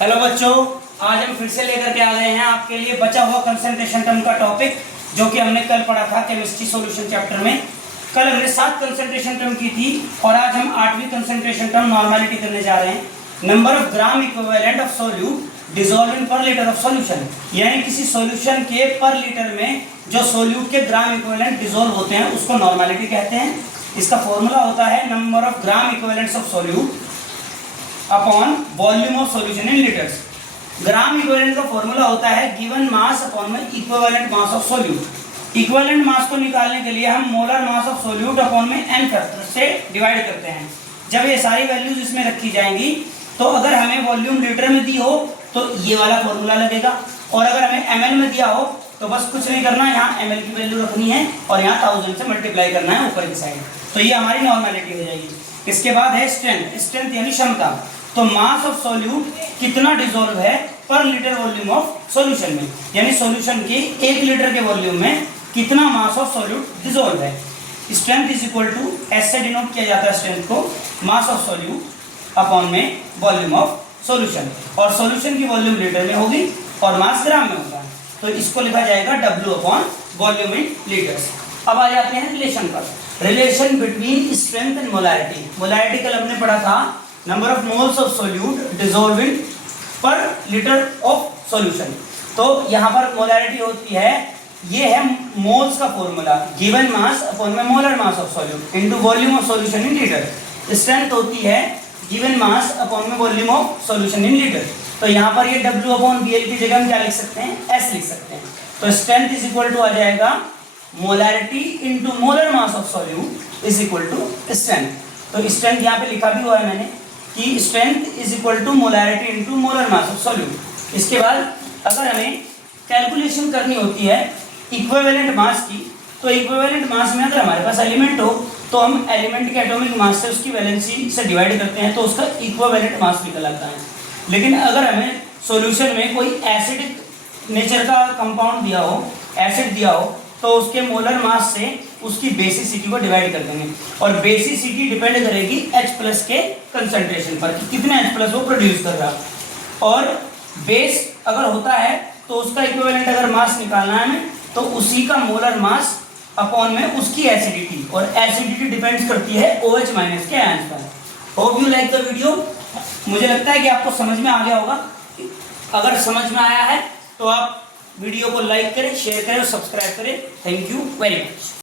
Hello बच्चों, आज हम फिर से लेकर के आ गए हैं आपके लिए बचा हुआ कंसंट्रेशन टर्म का टॉपिक, जो कि हमने कल पढ़ा था केमिस्ट्री सॉल्यूशन चैप्टर में। कल हमने 7 कंसंट्रेशन टर्म की थी और आज हम 8वीं कंसंट्रेशन टर्म नॉर्मेलिटी करने जा रहे हैं। Number of gram equivalent of solute dissolve in पर लीटर ऑफ सॉल्यूशन, यानी किसी सॉल्यूशन के पर लीटर में जो सोल्यूट के ग्राम इक्विवेलेंट डिसॉल्व होते हैं उसको नॉर्मेलिटी कहते हैं। इसका फॉर्मूला होता है number of gram equivalents of solute upon volume of solution in litres. Gram equivalent का फॉर्मूला होता है गिवन मास अपॉन में equivalent mass of solute. Equivalent mass को निकालने के लिए हम molar mass of solute upon में n फैक्टर से डिवाइड करते हैं। जब ये सारी वैल्यूज इसमें रखी जाएंगी तो अगर हमें वॉल्यूम लीटर में दी हो तो ये वाला फॉर्मूला लगेगा, और अगर हमें ml में दिया हो तो बस कुछ नहीं करना, यहाँ ml की वैल्यू रखनी है और यहाँ 1000 से मल्टीप्लाई करना है ऊपर की साइड, तो ये हमारी नॉर्मेलिटी हो जाएगी। इसके बाद है स्ट्रेंथ। स्ट्रेंथ यानी क्षमता। तो मास ऑफ सोल्यूट कितना डिसॉल्व है पर लीटर वॉल्यूम ऑफ सॉल्यूशन में, यानी सॉल्यूशन के 1 लीटर के वॉल्यूम में कितना मास ऑफ सोल्यूट डिसॉल्व है। Strength is equal to, S से डिनोट किया जाता है स्ट्रेंथ को, मास ऑफ सोल्यूट अपॉन में वॉल्यूम ऑफ सॉल्यूशन, और सॉल्यूशन की वॉल्यूम लीटर में होगी और मास ग्राम में होगा, तो इसको लिखा जाएगा W अपॉन वॉल्यूम इन लीटर्स। अब आ जाते हैं रिलेशन पर। Relation between strength and molarity. Molarity कल हमने पढ़ा था number of moles of solute dissolve in पर लीटर ऑफ सॉल्यूशन। तो यहाँ पर मोलैरिटी होती है, ये है मोल्स का फॉर्मूला, गिवन मास अपॉन में molar mass of solute into volume of solution in litre. Strength होती है गिवन मास अपॉन में volume of solution in litre. तो यहाँ पर ये W अपॉन BL की जगह हम क्या लिख सकते हैं, S लिख सकते हैं। तो स्ट्रेंथ इज इक्वल टू आ जाएगा molarity into molar mass of solute is equal to strength. तो स्ट्रेंथ यहाँ पे लिखा भी हुआ है मैंने कि strength is equal to molarity into molar mass of solute. इसके बाद अगर हमें कैलकुलेशन करनी होती है इक्विवेलेंट मास की, तो इक्विवेलेंट मास में अगर हमारे पास एलिमेंट हो तो हम एलिमेंट के एटॉमिक मास से उसकी वैलेंसी से डिवाइड करते हैं तो उसका इक्विवेलेंट मास निकल आता है। लेकिन अगर हमें सॉल्यूशन में कोई एसिडिक नेचर का कंपाउंड दिया हो, एसिड दिया हो, तो उसके मोलर मास से उसकी बेसिसिटी को डिवाइड कर देंगे, और बेसिसिटी डिपेंड करेगी H+ के कंसंट्रेशन पर कि कितने H+ वो प्रोड्यूस कर रहा है। और बेस अगर होता है तो उसका इक्विवेलेंट अगर मास निकालना है हमें तो उसी का मोलर मास अपॉन में उसकी एसिडिटी, और एसिडिटी डिपेंड्स करती है OH- के आयंस पर। Hope you like the video. मुझे लगता है कि आपको समझ में आ गया होगा। अगर समझ में आया है तो आप वीडियो को लाइक करें, शेयर करें और सब्सक्राइब करें। Thank you very much.